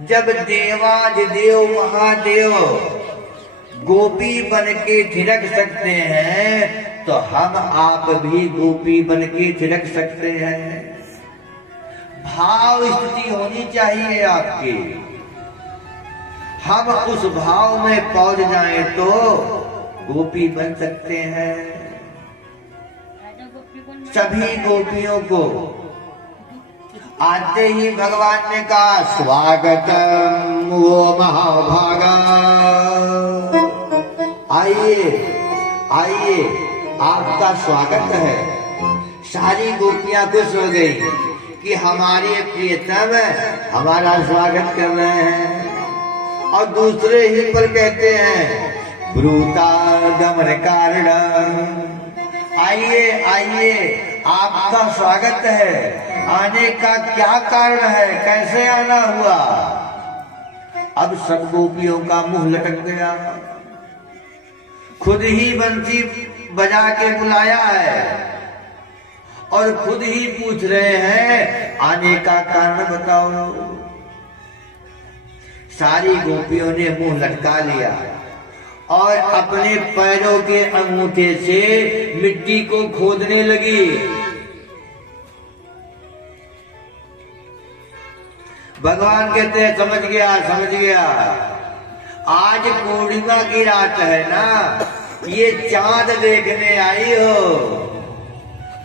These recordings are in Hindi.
जब देवाधिदेव महादेव गोपी बन के थिरक सकते हैं तो हम आप भी गोपी बन के थिरक सकते हैं। भाव स्थिति होनी चाहिए आपकी। हम उस भाव में पहुंच जाएं तो गोपी बन सकते हैं। सभी गोपियों को आते ही भगवान ने कहा स्वागतम वो महाभागा, आइए आइए आपका स्वागत है। सारी गोपियां खुश हो गई कि हमारे प्रियतम हमारा स्वागत कर रहे हैं। और दूसरे ही पर कहते हैं ब्रूता गमन कारण, आइए आइए आपका स्वागत है। आने का क्या कारण है, कैसे आना हुआ? अब सब गोपियों का मुंह लटक गया। खुद ही बंसी बजा के बुलाया है और खुद ही पूछ रहे हैं आने का कारण बताओ। सारी गोपियों ने मुंह लटका लिया और अपने पैरों के अंगूठे से मिट्टी को खोदने लगी। भगवान कहते हैं समझ गया समझ गया, आज पूर्णिमा की रात है ना, ये चांद देखने आई हो।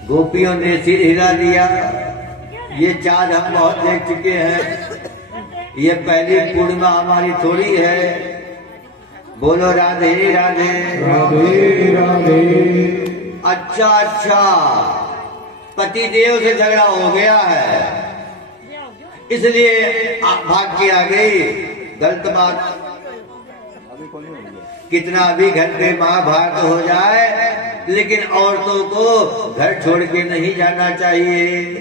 गोपियों ने सिर हिला दिया, ये चांद हम बहुत देख चुके हैं, ये पहली पूर्णिमा हमारी थोड़ी है। बोलो राधे राधे राधे राधे। अच्छा अच्छा, पति देव से झगड़ा हो गया है इसलिए भाग के आ गई। गलत बात। कितना भी घर पे महाभारत हो जाए लेकिन औरतों को घर छोड़ के नहीं जाना चाहिए।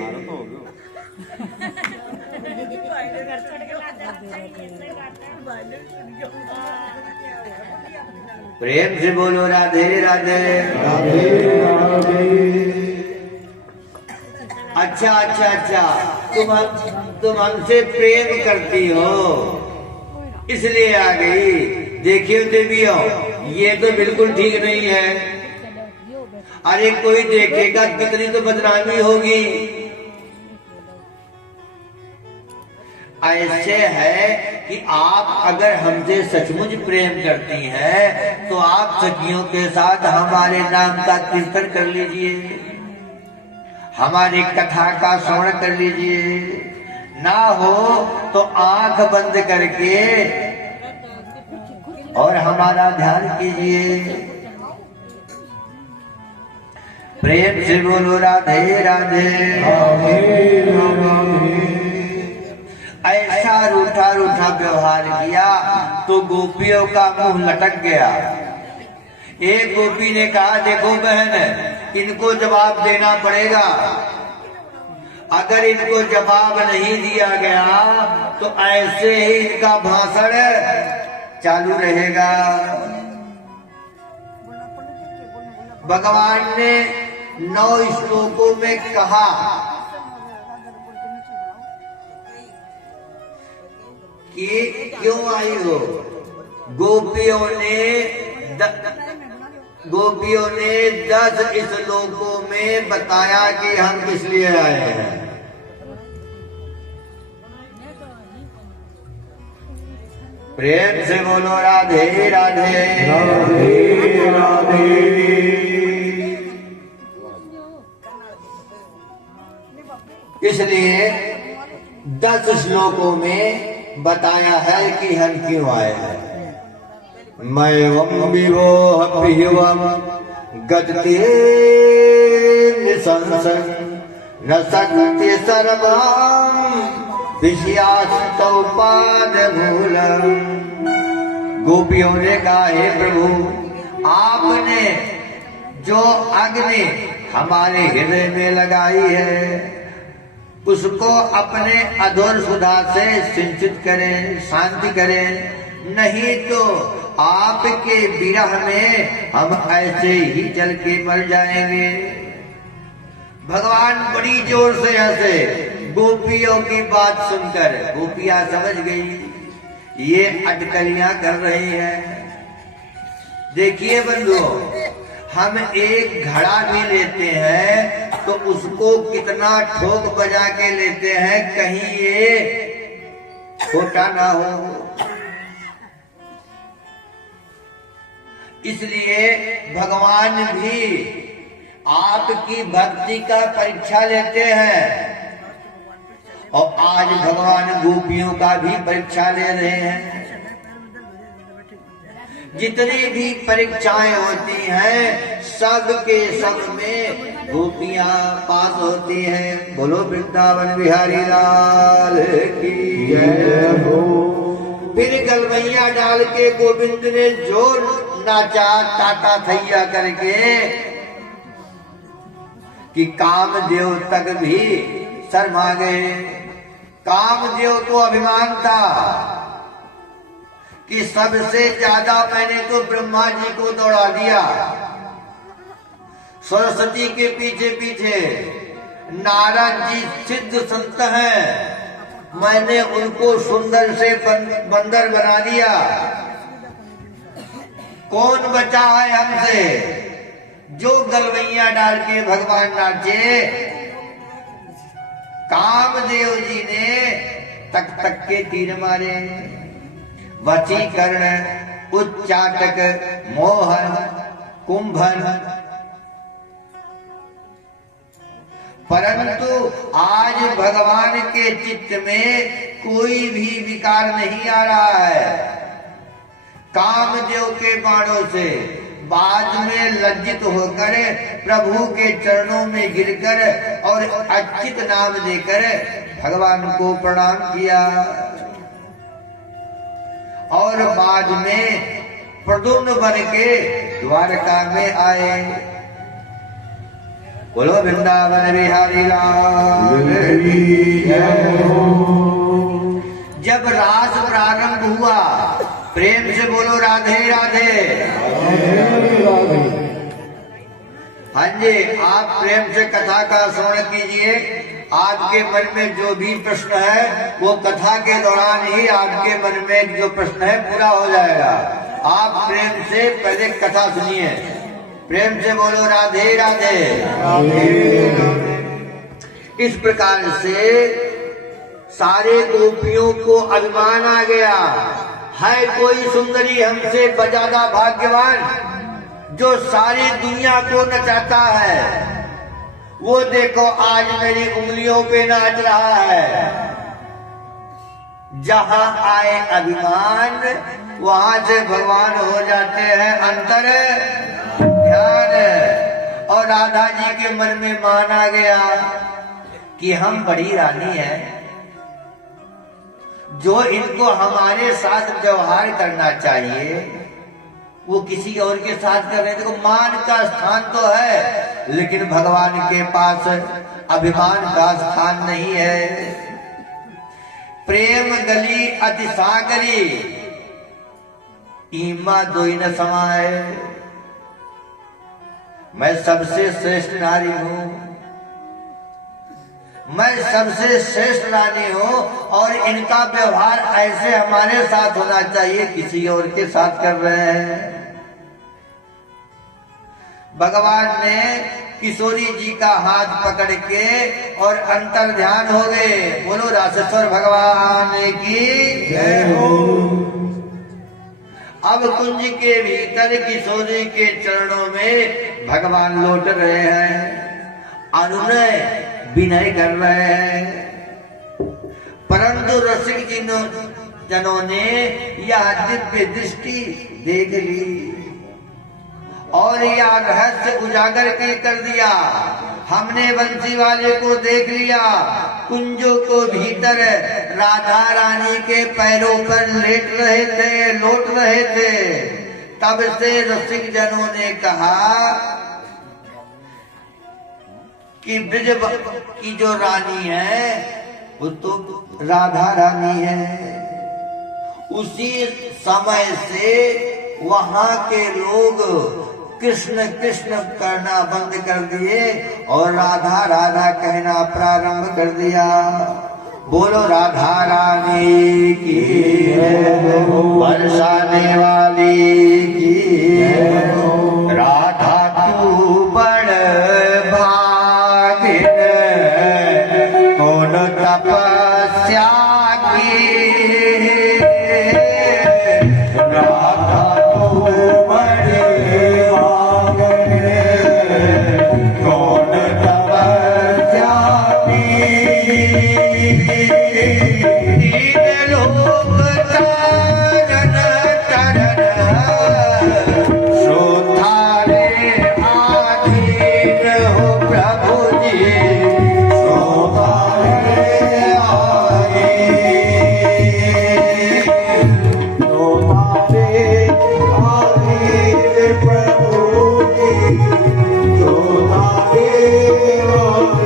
प्रेम से बोलो राधे राधे राधे राधे। अच्छा अच्छा अच्छा, तुम हमसे प्रेम करती हो इसलिए आ गई। देखियो देवियों, ये तो बिल्कुल ठीक नहीं है। अरे कोई देखेगा कितनी तो बदनामी होगी। ऐसे है कि आप अगर हमसे सचमुच प्रेम करती हैं तो आप सखियों के साथ हमारे नाम का कीर्तन कर लीजिए, हमारी कथा का श्रवण कर लीजिए। ना हो तो आंख बंद करके और हमारा ध्यान कीजिए। प्रेम से बोलो राधे राधे राधे राधे। ऐसा रूठा रूठा व्यवहार किया तो गोपियों का मुंह लटक गया। एक गोपी ने कहा देखो बहन, इनको जवाब देना पड़ेगा। अगर इनको जवाब नहीं दिया गया तो ऐसे ही इनका भाषण चालू रहेगा। भगवान ने 9 श्लोकों में कहा कि क्यों आई हो। गोपियों ने 10 श्लोकों में बताया कि हम किस लिए आए हैं। प्रेम से बोलो राधे राधे राधे राधे। इसलिए 10 श्लोकों में बताया है कि हम क्यों आए हैं। मैवं विवोह प्रियवं गति निसंसन न शक्ति सर्वं विषयास्तौ पादमूलम्। गोपियों ने कहा हे प्रभु, आपने जो अग्नि हमारे हृदय में लगाई है उसको अपने अधूर सुधा से सिंचित करें, शांति करें, नहीं तो आपके विरह में हम ऐसे ही जल के मर जाएंगे। भगवान बड़ी जोर से हंसे, गोपियों की बात सुनकर गोपियां समझ गई ये अटकलियां कर रहे हैं। देखिए बंधुओं, हम एक घड़ा भी लेते हैं तो उसको कितना ठोक बजा के लेते हैं, कहीं ये छोटा ना हो। इसलिए भगवान भी आपकी भक्ति का परीक्षा लेते हैं और आज भगवान गोपियों का भी परीक्षा ले रहे हैं। जितनी भी परीक्षाएं होती हैं सब के सब में गोपियां पास होती हैं। बोलो वृंदावन बिहारी लाल की जय हो। फिर गलवैया डाल के गोविंद ने जोर नाचा टाटा थैया करके कि कामदेव तक भी शर्मा गए। कामदेव को अभिमान था कि सबसे ज्यादा मैंने तो ब्रह्मा जी को दौड़ा दिया, सरस्वती के पीछे पीछे नारद जी सिद्ध संत हैं, मैंने उनको सुंदर से बंदर बना दिया। कौन बचा है हमसे? जो गलवैया डाल के भगवान नाचे। कामदेव जी ने तक तक के तीर मारे, वशीकरण, उच्चाटक, मोहन, कुंभन, परंतु आज भगवान के चित्त में कोई भी विकार नहीं आ रहा है। कामदेव के बाणों से बाद में लज्जित होकर प्रभु के चरणों में गिरकर और अच्युत नाम देकर भगवान को प्रणाम किया और बाद में प्रद्युम्न बन के द्वारका में आए। बोलो वृंदावन बिहारी लाल की जय हो। जब रास प्रारंभ हुआ, प्रेम से बोलो राधे राधे। हाँ जी, आप प्रेम से कथा का श्रवण कीजिए। आपके मन में जो भी प्रश्न है वो कथा के दौरान ही आपके मन में जो प्रश्न है पूरा हो जाएगा। आप प्रेम से पहले कथा सुनिए। प्रेम से बोलो राधे राधे। इस प्रकार से सारे गोपियों को अभिमान आ गया, है कोई सुंदरी हमसे ज्यादा भाग्यवान जो सारी दुनिया को नचाता है। वो देखो आज मेरी उंगलियों पे नाच रहा है। जहां आए अभिमान वहां से भगवान हो जाते हैं अंतर ध्यान। और राधा जी के मन में मान आ गया कि हम बड़ी रानी हैं, जो इनको हमारे साथ व्यवहार करना चाहिए वो किसी और के साथ कर रहे हैं। देखो, मान का स्थान तो है लेकिन भगवान के पास अभिमान का स्थान नहीं है। प्रेम गली अति सागरी ईमा दोई न समाए। मैं सबसे श्रेष्ठ नारी हूं, मैं सबसे श्रेष्ठ रानी हूं और इनका व्यवहार ऐसे हमारे साथ होना चाहिए, किसी और के साथ कर रहे हैं। भगवान ने किशोरी जी का हाथ पकड़ के और अंतर ध्यान हो गए। बोलो रासेश्वर भगवान की जय हो। अब कुंज के भीतर किशोरी के चरणों में भगवान लौट रहे हैं, अनुनय विनय कर रहे हैं। परंतु रसिक जनों ने यह दिव्य दृष्टि देख ली और यह रहस्य उजागर कर दिया। हमने बंसी वाले को देख लिया, कुंजों को भीतर राधा रानी के पैरों पर लेट रहे थे, लौट रहे थे। तब से रसिक जनों ने कहा कि ब्रज की जो रानी है वो तो राधा रानी है। उसी समय से वहां के लोग कृष्ण कृष्ण करना बंद कर दिए और राधा राधा कहना प्रारंभ कर दिया। बोलो राधा रानी की, बरसाने वाली की। राधा तू बड़ भागिन, कौन तपस्या की। राधा तू बड़े भागिन, कौन तपस्या की। तीन लोक तारन तरन, सो थारे आधीन हो प्रभु जी, सो थारे आधीन, सो थारे आधीन प्रभु जी, सो थारे आधीन।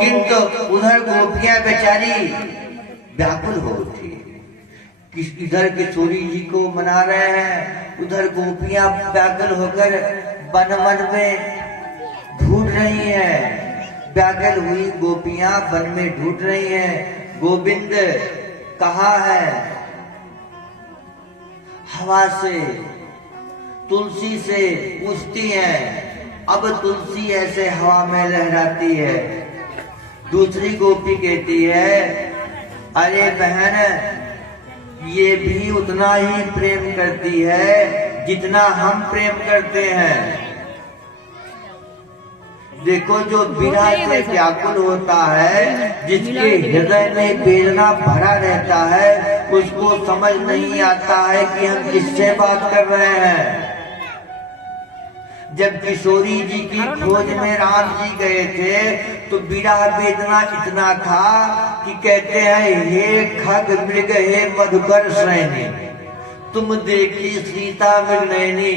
किंतु उधर गोपियां बेचारी व्याकुल हो उठी। इधर किशोरी जी को मना रहे हैं, उधर गोपियां व्याकुल होकर वन वन में ढूंढ रही हैं। व्याकुल हुई गोपियां वन में ढूंढ रही हैं, गोविंद कहाँ है। हवा से तुलसी से पूछती हैं, अब तुलसी ऐसे हवा में लहराती है। दूसरी गोपी कहती है, अरे बहन, ये भी उतना ही प्रेम करती है जितना हम प्रेम करते हैं। देखो, जो विरह से व्याकुल होता है, जिसके हृदय में वेदना भरा रहता है, उसको समझ नहीं आता है कि हम किससे बात कर रहे हैं। जब किशोरी जी की खोज में राम जी गए थे तो विरह वेदना इतना था कि कहते हैं, हे खग मृग हे मधुकर सैनी, तुम देखी सीता मृग नैनी।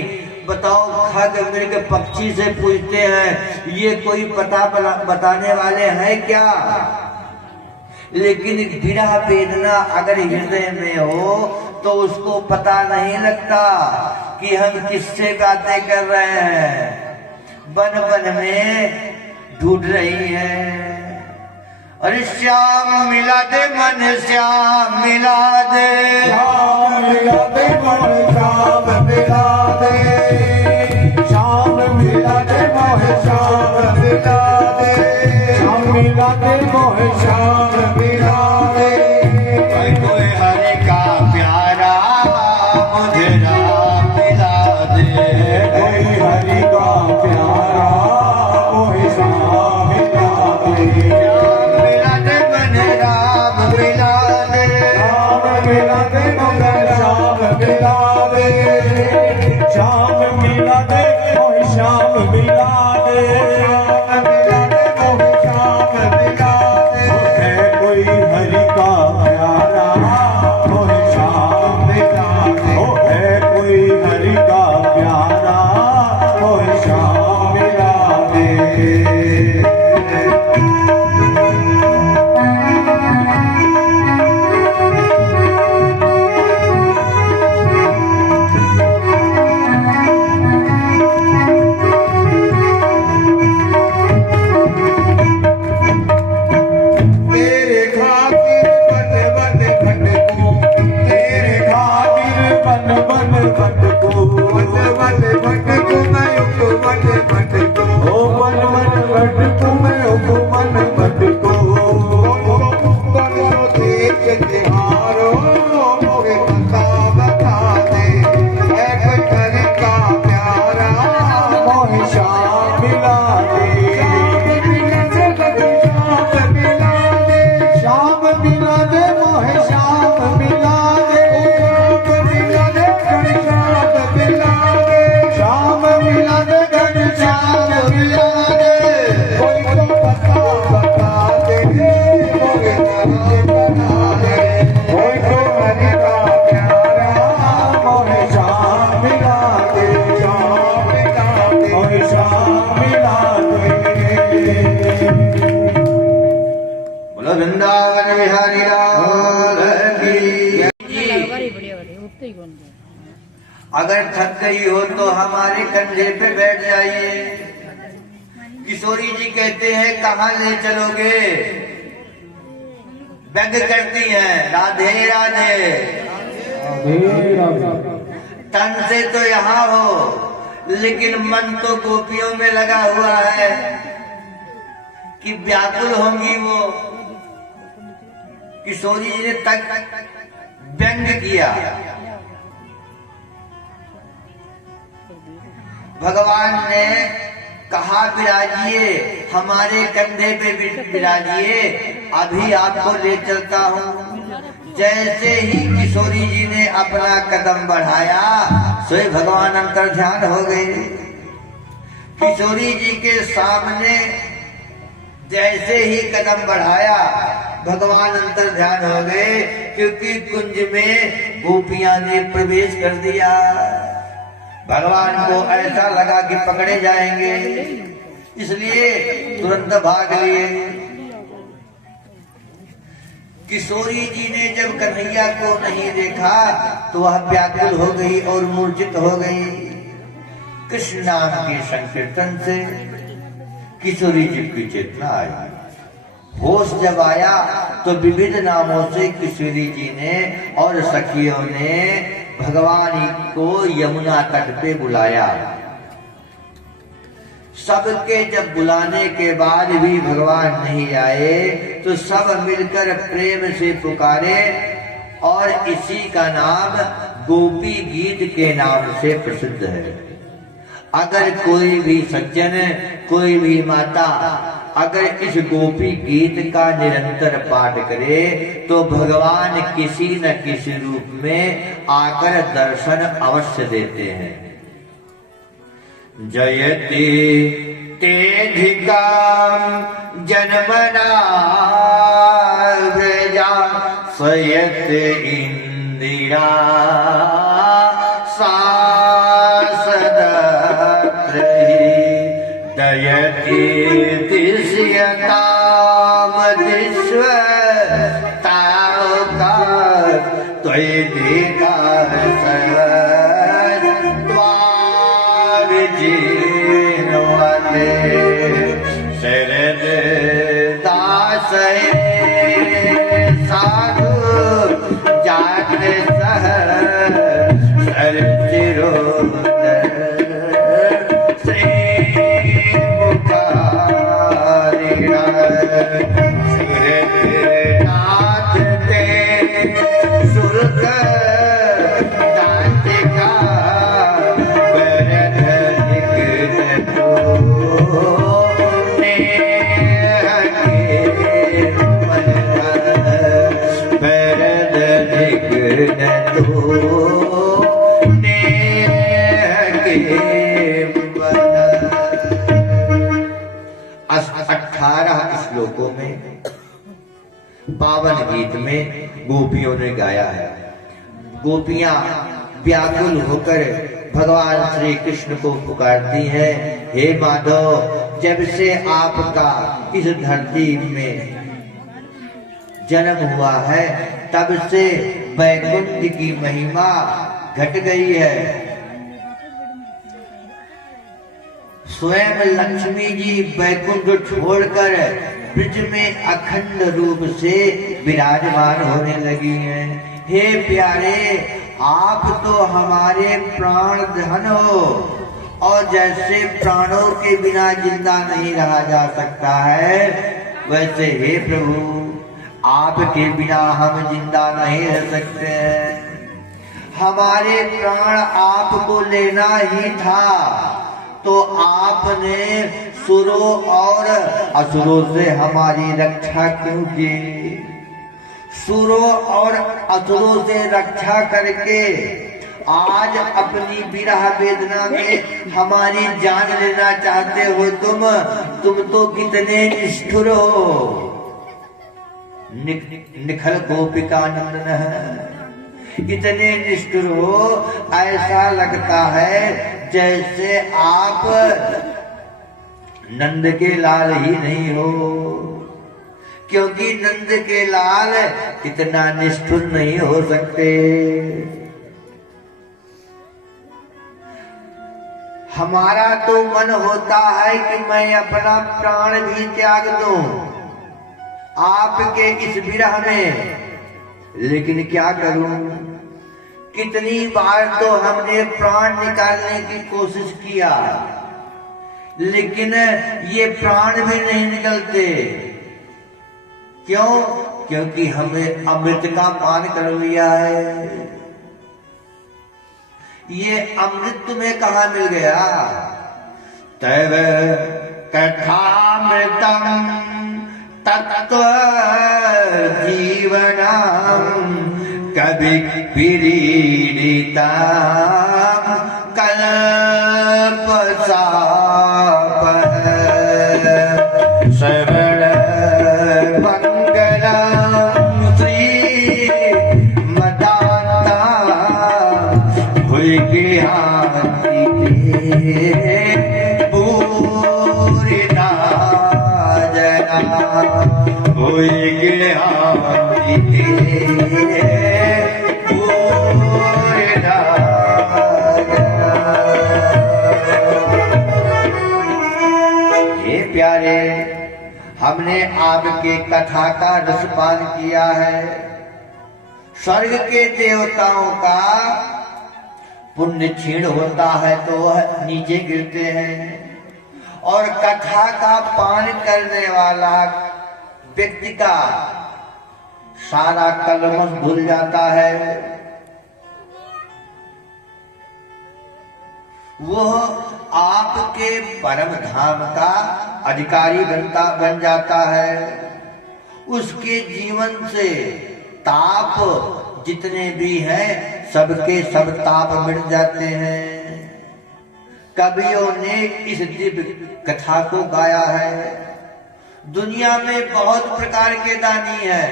बताओ, खग मृग पक्षी से पूछते हैं, ये कोई पता बताने वाले हैं क्या? लेकिन विरह वेदना अगर हृदय में हो तो उसको पता नहीं लगता कि हम किससे बातें कर रहे हैं। वन वन में ढूंढ रही है। अरे श्याम मिला दे मन, श्याम मिला दे, श्याम मिला दे मन, श्याम मिला दे, श्याम मिला दे मोह, श्याम मिला दे, श्याम मिला दे मोह, श्याम मिला दे। कोई हरि का प्यारा मुझे राम मिला दे, कोई हरि का प्यारा मोह श्याम मिला दे। मिला दे मन, राम मिला दे, राम मिला दे मोह, श्याम मिला दे, श्याम मिला दे मोह, श्याम मिला दे, श्याम मिला दे मोह, श्याम मिला दे। है कोई हरि का प्यारा मोह श्याम मिला दे, ओ है कोई हरि का प्यारा मोह श्याम मिला दे। अगर थक गई हो तो हमारे कंधे पे बैठ जाइए। किशोरी जी कहते हैं कहाँ ले चलोगे? व्यंग करती हैं, राधे राधे। तन से तो यहाँ हो लेकिन मन तो गोपियों में लगा हुआ है कि व्याकुल होंगी वो। किशोरी जी ने तक व्यंग किया। भगवान ने कहा विराजिए, हमारे कंधे पे विराजिए, अभी आपको ले चलता हूँ। जैसे ही किशोरी जी ने अपना कदम बढ़ाया स्वयं भगवान अंतर ध्यान हो गए। किशोरी जी के सामने जैसे ही कदम बढ़ाया भगवान अंतर ध्यान हो गए, क्योंकि कुंज में गोपियां ने प्रवेश कर दिया। भगवान को ऐसा लगा कि पकड़े जाएंगे, इसलिए तुरंत भाग लिए। किशोरी जी ने जब कन्हैया को नहीं देखा तो वह व्याकुल हो गई और मूर्छित हो गई। कृष्ण नाम के संकीर्तन से किशोरी जी की चेतना आई। होश जब आया तो विविध नामों से किशोरी जी ने और सखियों ने भगवान को यमुना तट पे बुलाया। सबके जब बुलाने के बाद भी भगवान नहीं आए तो सब मिलकर प्रेम से पुकारे और इसी का नाम गोपी गीत के नाम से प्रसिद्ध है। अगर कोई भी सज्जन, कोई भी माता अगर इस गोपी गीत का निरंतर पाठ करे तो भगवान किसी न किसी रूप में आकर दर्शन अवश्य देते हैं। जयति तेधिका जन्मना व्रजा सयत इंदिरा दयति दिश्यताम दिश्व तावका त्वयिका जीनवते शरद दास साधु जात सह सरचिरो श्लोकों में पावन गीत में गोपियों ने गाया है। गोपियां व्याकुल होकर भगवान श्री कृष्ण को पुकारती हैं, हे माधव, जब से आपका इस धरती में जन्म हुआ है तब से वैकुंठ की महिमा घट गई है। स्वयं लक्ष्मी जी वैकुंठ छोड़कर ब्रज में अखंड रूप से विराजमान होने लगी हैं। हे प्यारे, आप तो हमारे प्राण धन हो और जैसे प्राणों के बिना जिंदा नहीं रहा जा सकता है, वैसे हे प्रभु आपके बिना हम जिंदा नहीं रह सकते हैं। हमारे प्राण आपको लेना ही था तो आपने सुरों और असुरों से हमारी रक्षा क्यों की? सुरों और असुरों से रक्षा करके आज अपनी विरह वेदना में हमारी जान लेना चाहते हो तुम तो कितने निष्ठुर हो। निखल गोपिका नंदन है, इतने निष्ठुर हो, ऐसा लगता है जैसे आप नंद के लाल ही नहीं हो, क्योंकि नंद के लाल इतना निष्ठुर नहीं हो सकते। हमारा तो मन होता है कि मैं अपना प्राण भी त्याग दूं आपके इस विरह में, लेकिन क्या करूं, कितनी बार तो हमने प्राण निकालने की कोशिश किया, लेकिन ये प्राण भी नहीं निकलते। क्यों? क्योंकि हमें अमृत का पान कर लिया है। ये अमृत तुम्हें कहाँ मिल गया? तव कथामृतम तत्व जीवनम कवि पीड़िता कल्प साप श्रवण मंगलम श्री मदाता हुई ज्ञाति पूरिता जना हुई ज्ञाति प्यारे, हमने आपके कथा का रसपान किया है। स्वर्ग के देवताओं का पुण्य क्षीण होता है तो वह नीचे गिरते हैं, और कथा का पान करने वाला व्यक्ति का सारा कलमश भूल जाता है। वह आपके परम धाम का अधिकारी बन जाता है। उसके जीवन से ताप जितने भी हैं सबके सब ताप मिट जाते हैं। कवियों ने इस दिव्य कथा को गाया है। दुनिया में बहुत प्रकार के दानी हैं।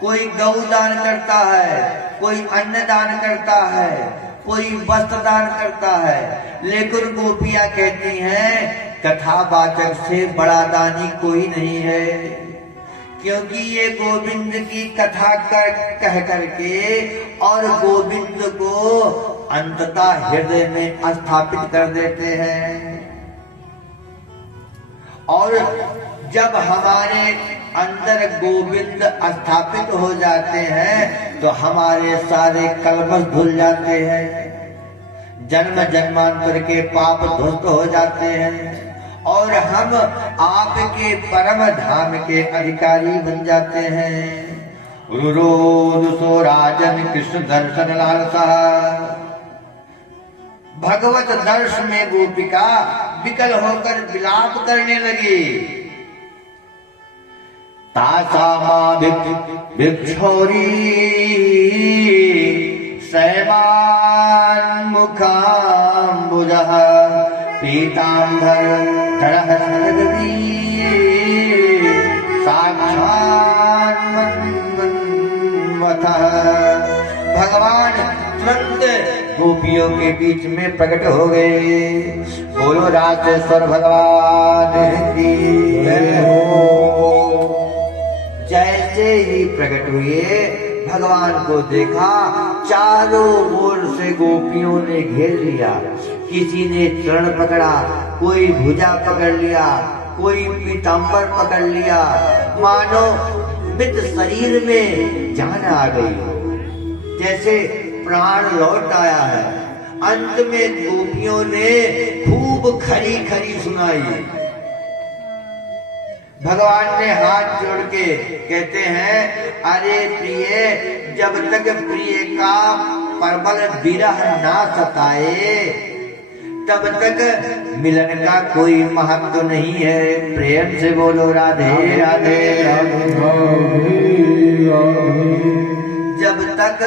कोई गौ दान करता है, कोई अन्न दान करता है, कोई वस्त्र दान करता है, लेकिन गोपियां कहती हैं कथावाचक से बड़ा दानी कोई नहीं है, क्योंकि ये गोविंद की कथा कह करके और गोविंद को अंततः हृदय में स्थापित कर देते हैं। और जब हमारे अंदर गोविंद स्थापित हो जाते हैं तो हमारे सारे कलमश धुल जाते हैं, जन्म जन्मांतर के पाप ध्वस्त हो जाते हैं और हम आपके परम धाम के अधिकारी बन जाते हैं। रोद सो राजन कृष्ण दर्शन लालसा, भगवत दर्श में गोपिका विकल होकर विलाप करने लगी। तासा मां भिक्षोरी सैवान मुखाम्बुजः पीताम्बर धरः साक्षात् मन्मथः। भगवान तुरंत गोपियों के बीच में प्रकट हो गए। बोलो राजेश्वर भगवान की जय हो। जैसे ही प्रकट हुए भगवान को देखा, चारों ओर से गोपियों ने घेर लिया। किसी ने चरण पकड़ा, कोई भुजा पकड़ लिया, कोई पीताम्बर पकड़ लिया, मानो मृत शरीर में जान आ गई, जैसे प्राण लौट आया है। अंत में गोपियों ने खूब खरी खरी सुनाई। भगवान ने हाथ जोड़ के कहते हैं, अरे प्रिय, जब तक प्रिय का प्रबल विरह ना सताए तब तक मिलन का कोई महत्व नहीं है। प्रेम से बोलो राधे राधे राधे। जब तक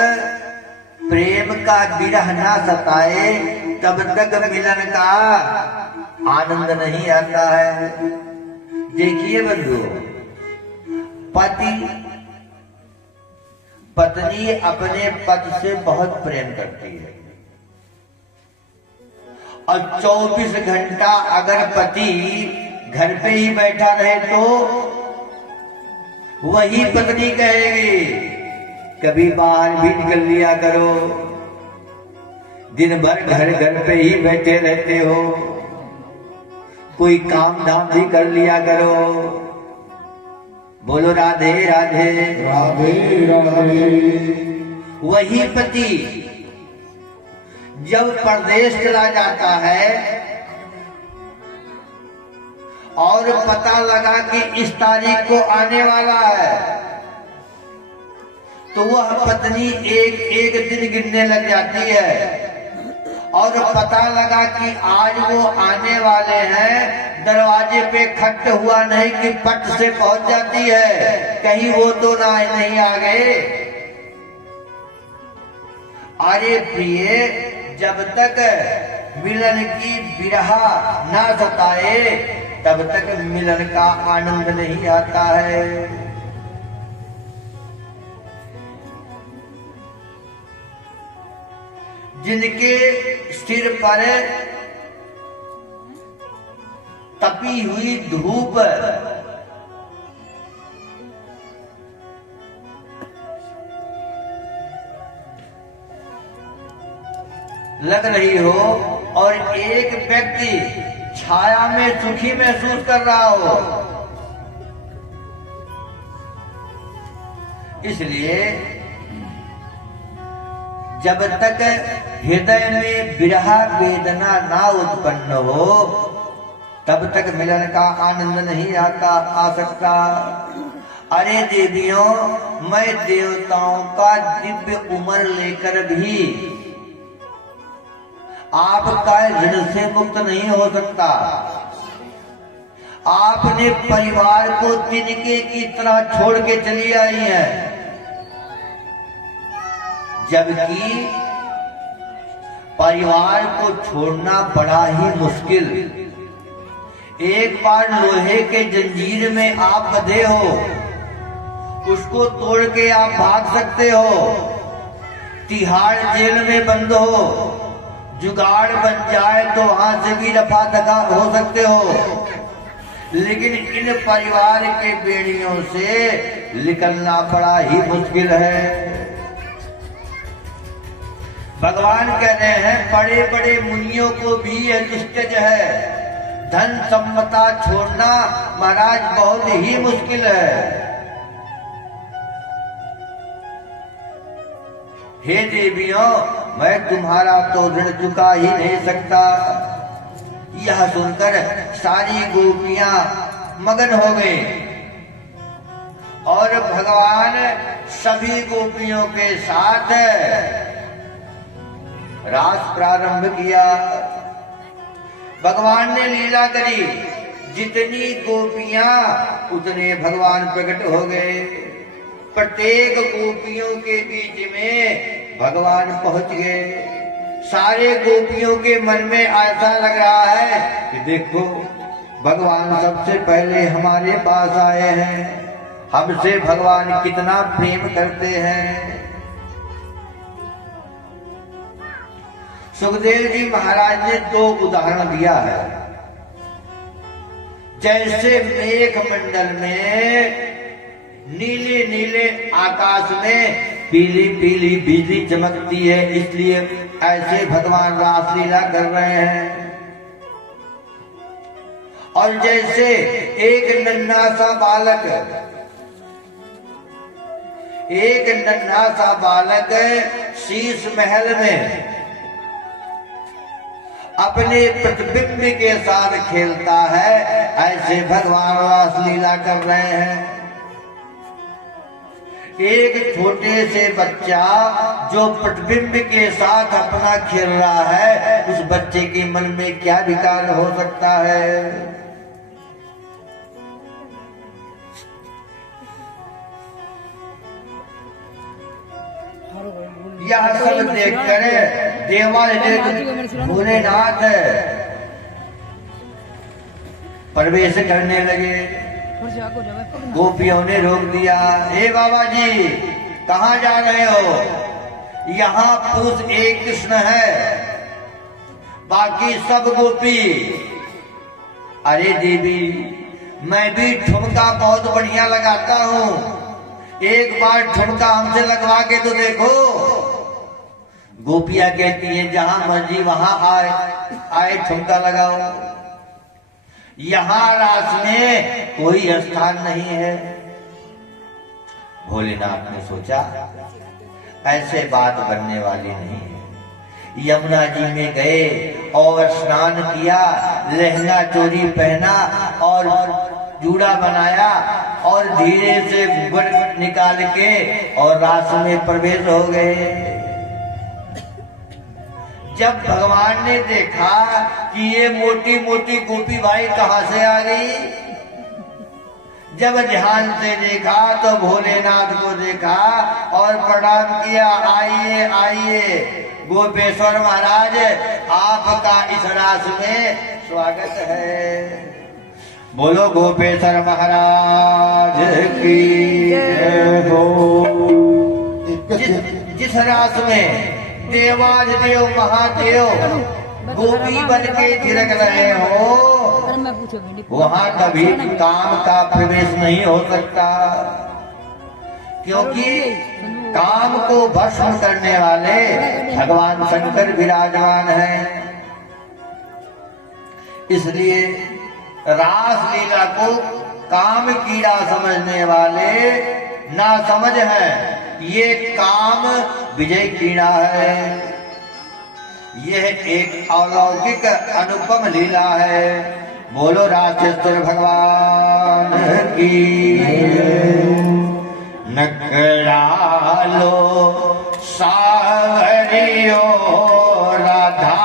प्रेम का विरह ना सताए तब तक मिलन का आनंद नहीं आता है। देखिए बंधु, पति पत्नी अपने पति से बहुत प्रेम करती है और 24 घंटा अगर पति घर पे ही बैठा रहे तो वही पत्नी कहेगी कभी बाहर भी निकल लिया करो। दिन भर घर घर पे ही बैठे रहते हो, कोई काम धाम भी कर लिया करो। बोलो राधे राधे। राधे राधे। वही पति जब परदेश चला जाता है और पता लगा कि इस तारीख को आने वाला है, तो वह पत्नी एक एक दिन गिनने लग जाती है। और पता लगा कि आज वो आने वाले हैं, दरवाजे पे खट हुआ नहीं कि पट से पहुंच जाती है, कहीं वो तो ना नहीं आ गए। अरे प्रिय, जब तक मिलन की बिरहा ना सताए तब तक मिलन का आनंद नहीं आता है। जिनके सिर पर तपी हुई धूप लग रही हो और एक व्यक्ति छाया में सुखी महसूस कर रहा हो, इसलिए जब तक हृदय में विरह वेदना ना उत्पन्न हो तब तक मिलन का आनंद नहीं आ सकता। अरे देवियों, मैं देवताओं का दिव्य उम्र लेकर भी आपका ऋण से मुक्त नहीं हो सकता। आपने परिवार को तिनके की तरह छोड़ के चली आई हैं, जबकि परिवार को छोड़ना बड़ा ही मुश्किल। एक बार लोहे के जंजीर में आप बंधे हो, उसको तोड़ के आप भाग सकते हो, तिहाड़ जेल में बंद हो, जुगाड़ बन जाए तो वहां से भी रफा दफा हो सकते हो, लेकिन इन परिवार के बेड़ियों से निकलना बड़ा ही मुश्किल है। भगवान कह रहे हैं, बड़े बड़े मुनियों को भी यह दुष्टज है, धन सम्पदा छोड़ना महाराज बहुत ही मुश्किल है। हे देवियों, मैं तुम्हारा तो ऋण चुका ही नहीं सकता। यह सुनकर सारी गोपियां मगन हो गई और भगवान सभी गोपियों के साथ रास प्रारंभ किया। भगवान ने लीला करी, जितनी गोपियां उतने भगवान प्रकट हो गए। प्रत्येक गोपियों के बीच में भगवान पहुंच गए। सारे गोपियों के मन में ऐसा लग रहा है कि देखो, भगवान सबसे पहले हमारे पास आए हैं, हमसे भगवान कितना प्रेम करते हैं। सुखदेव जी महाराज ने 2 उदाहरण दिया है। जैसे मेघ मंडल में नीले नीले आकाश में पीली पीली बिजली चमकती है, इसलिए ऐसे भगवान रासलीला कर रहे हैं। और जैसे एक नन्हा सा बालक शीश महल में अपने प्रतिबिंब के साथ खेलता है, ऐसे भगवान रासलीला कर रहे हैं। एक छोटे से बच्चा जो प्रतिबिंब के साथ अपना खेल रहा है, उस बच्चे के मन में क्या विकार हो सकता है। यह सब देखकर देवादिदेव भोलेनाथ प्रवेश करने लगे। गोपियों ने रोक दिया, हे बाबा जी, कहाँ जा रहे हो? यहाँ पुरुष एक कृष्ण है, बाकी सब गोपी। अरे देवी, मैं भी ठुमका बहुत बढ़िया लगाता हूँ, एक बार ठुमका हमसे लगवा के तो देखो। गोपियां कहती हैं जहां मर्जी वहां आए आए ठुमका लगाओ, यहां रास में कोई स्थान नहीं है। भोलेनाथ ने सोचा ऐसे बात बनने वाली नहीं है। यमुना जी में गए और स्नान किया, लहंगा चोरी पहना और जूड़ा बनाया और धीरे से घूंघट निकाल के और रास में प्रवेश हो गए। जब भगवान ने देखा कि ये मोटी मोटी गोपी भाई कहां से आ गई, जब ध्यान से देखा तो भोलेनाथ को देखा और प्रणाम किया। आइए आइए गोपेश्वर महाराज, आपका इस रास में स्वागत है। बोलो गोपेश्वर महाराज की जय हो। जिस रास में देवाधिदेव महादेव गोपी बन के थिरक रहे हो, वहां कभी काम का प्रवेश नहीं हो सकता, क्योंकि काम को भस्म करने वाले भगवान शंकर विराजमान हैं। इसलिए रास लीला को काम कीड़ा समझने वाले ना समझ है, ये काम विजय कीड़ा है। यह एक अलौकिक अनुपम लीला है। बोलो राजेश्वर भगवान की। नकरालो सावरियो राधा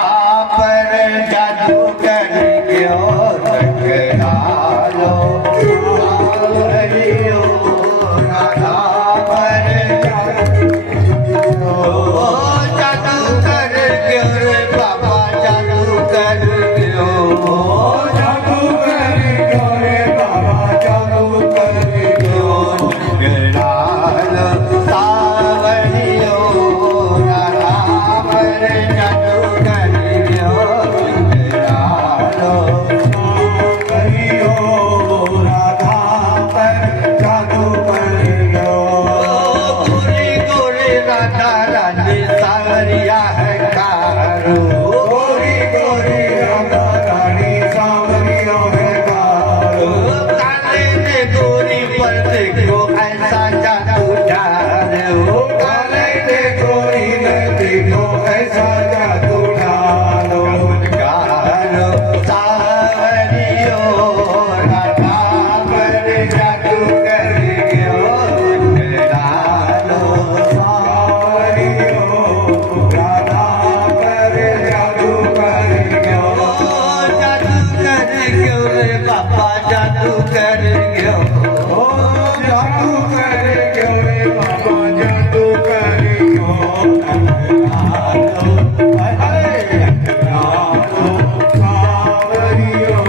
पर जादू कर गयो। नकरालो सावरियो राधा पर जादू कर गयो रे बाबा, जादू कर गयो। जादू कर गयो रे बाबा, जादू कर गयो। सावरियो राधा पर जादू कर गयो। सावरियो राधा पर जादू कर गयो। गोरी गोरी राधा रानी सावरिया है कारो। गोरी गोरी राधा रानी सावरिया है कारो। काले ने गोरी पर देखो ऐसा जादू डालो। काले ने गोरी ने देखो ऐसा जादू डालो। कारो सावरियो राधा पर जादू कर गयो। डालो सावरियो राधा पर जादू कर गयो। जादू कर गयो रे बाबा, जादू कर गयो। ओ जादू कर गयो रे बाबा, जादू कर गयो। सावरियो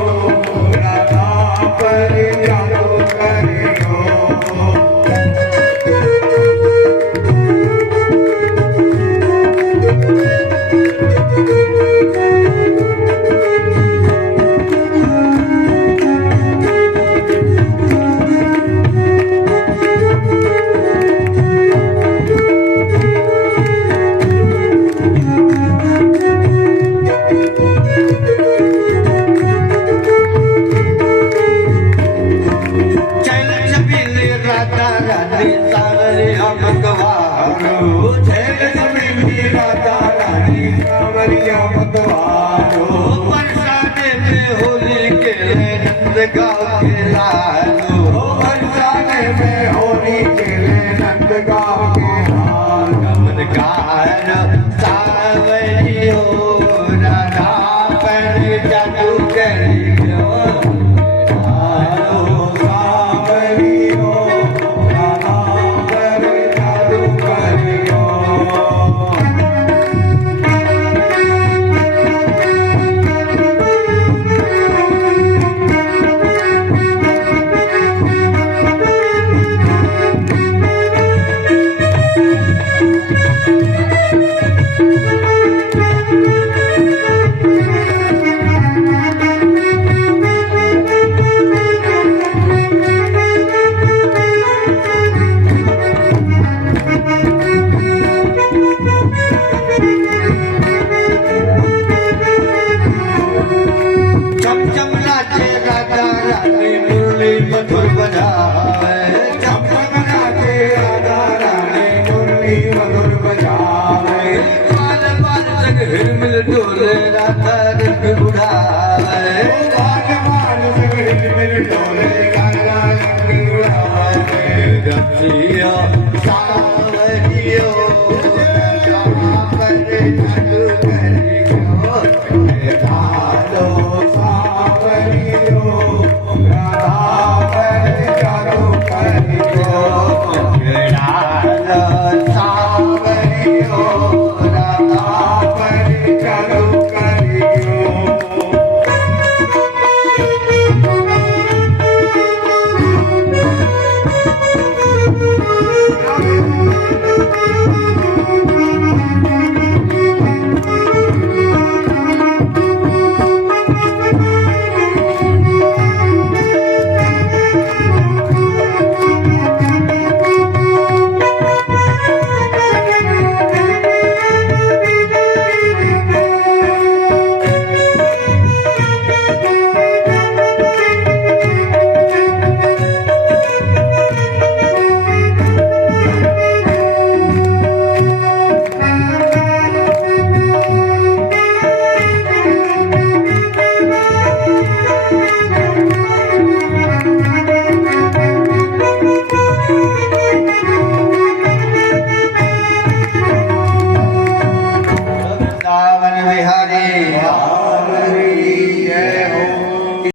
राधा पर जादू कर गयो। चल छबिले राधा रानी सावरिया मतवारो। झेल जमीनी राधा रानी सावरिया मतवारो। बरसाने में होली के नंद गाँव के लालो। बरसाने में होली खेले नंद गाँव के हाल। गमन गान सावरियो राधा पर जादू कर गयो। सावरियो राधा पर जादू कर गयो। है